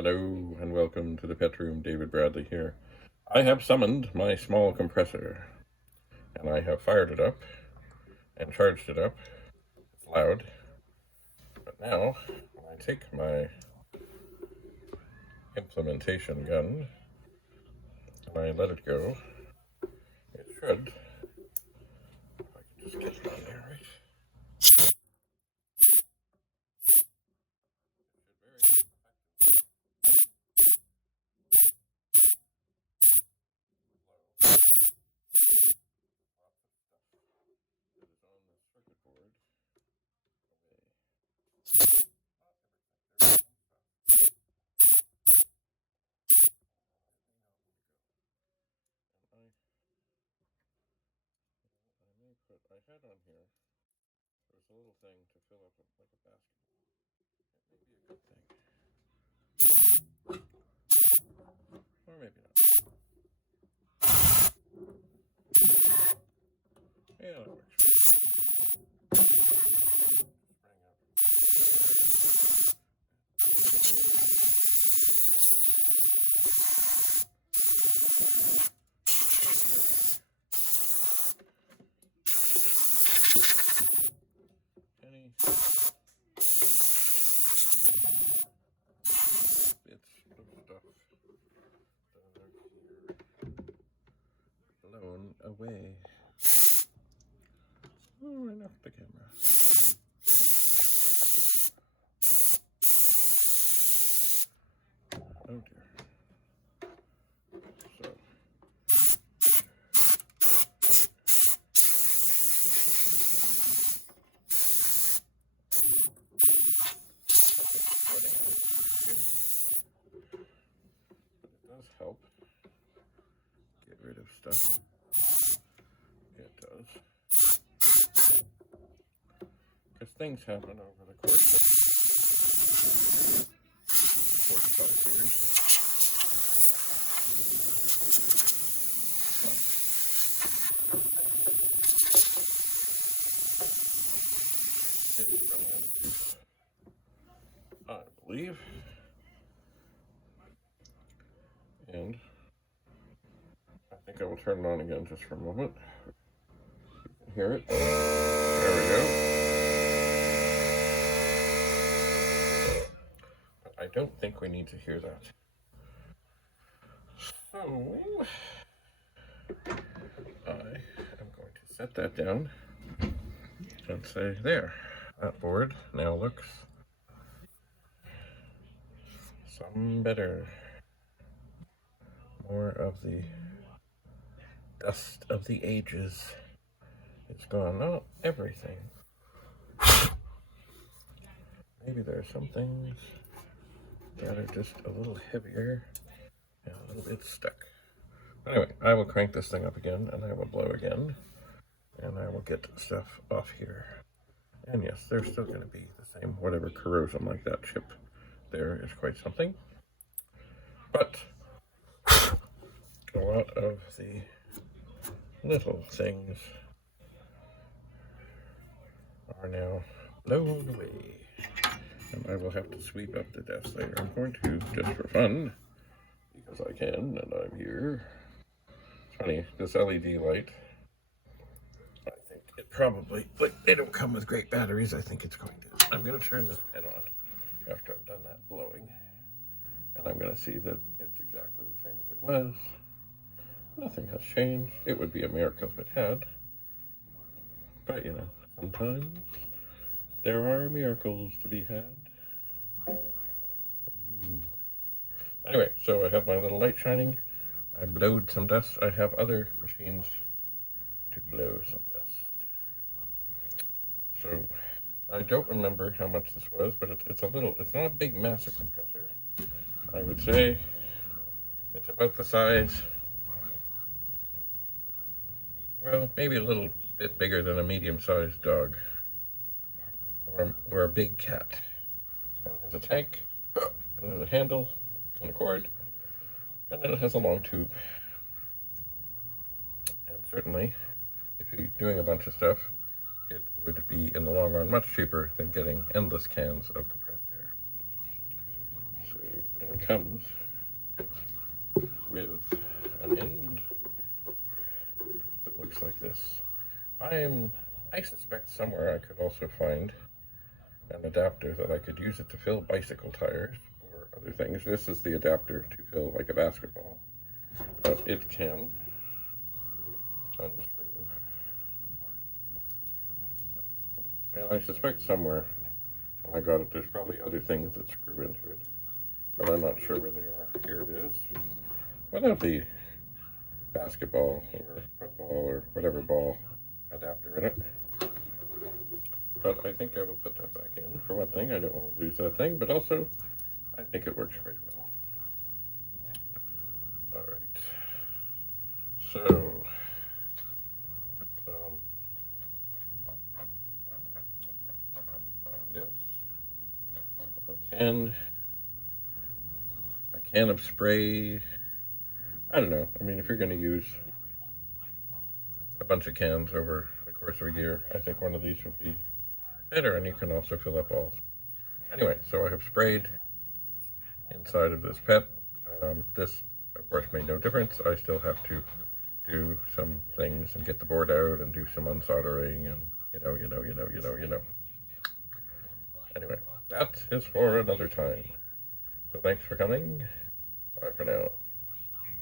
Hello and welcome to the pet room. David Bradley here. I have summoned my small compressor and I have fired it up and charged it up. It's loud. But now, when I take my implementation gun and I let it go, it should, if I can just get it on there right. I had on here, there's a little thing to fill up like a basket. It may be a good thing. Or maybe not. Yeah, that works. Any bits of stuff down here blown away. Oh, I knocked the camera. Oh dear. So running out here. But it does help get rid of stuff. It does. Because things happen over the course of 45 years. It's running out of juice, I believe. And I think I will turn it on again just for a moment. You can hear it. There we go. But I don't think we need to hear that. So I am going to set that down and say, there, that board now looks some better. More of the dust of the ages is gone. Not everything. Maybe there are some things that are just a little heavier and a little bit stuck. Anyway, I will crank this thing up again and I will blow again and I will get stuff off here. And yes, there's still going to be the same whatever corrosion like that chip there is quite something. But a lot of the little things are now blown away. And I will have to sweep up the desk later. I'm going to, just for fun, because I can and I'm here. It's funny, this LED light, I think it probably, like, they don't come with great batteries. I think it's going to. I'm going to turn this pen on after I've done that blowing. And I'm going to see that it's exactly the same as it was. Nothing has changed. It would be a miracle if it had. But, you know, sometimes there are miracles to be had. Anyway, so I have my little light shining. I blowed some dust. I have other machines to blow some dust. So I don't remember how much this was, but it's not a big massive compressor. I would say it's about the size, well, maybe a little bit bigger than a medium-sized dog or a big cat. And it has a tank, and there's a handle and a cord, and then it has a long tube. And certainly, if you're doing a bunch of stuff, it would be, in the long run, much cheaper than getting endless cans of compressed air. So And it comes with an end that looks like this. I suspect somewhere I could also find an adapter that I could use it to fill bicycle tires or other things. This is the adapter to fill like a basketball, but it can unscrew. And I suspect somewhere when I got it, there's probably other things that screw into it, but I'm not sure where they are. Here it is. Without the basketball or football or whatever ball adapter in it. But I think I will put that back in. For one thing, I don't want to lose that thing, but also I think it works quite well. All right. So, yes, a can of spray. I don't know. I mean, if you're going to use a bunch of cans over the course of a year, I think one of these would be better, and you can also fill up balls. Anyway, so I have sprayed inside of this pet. This, of course, made no difference. I still have to do some things and get the board out and do some unsoldering and you know. Anyway, that is for another time. So thanks for coming. Bye for now.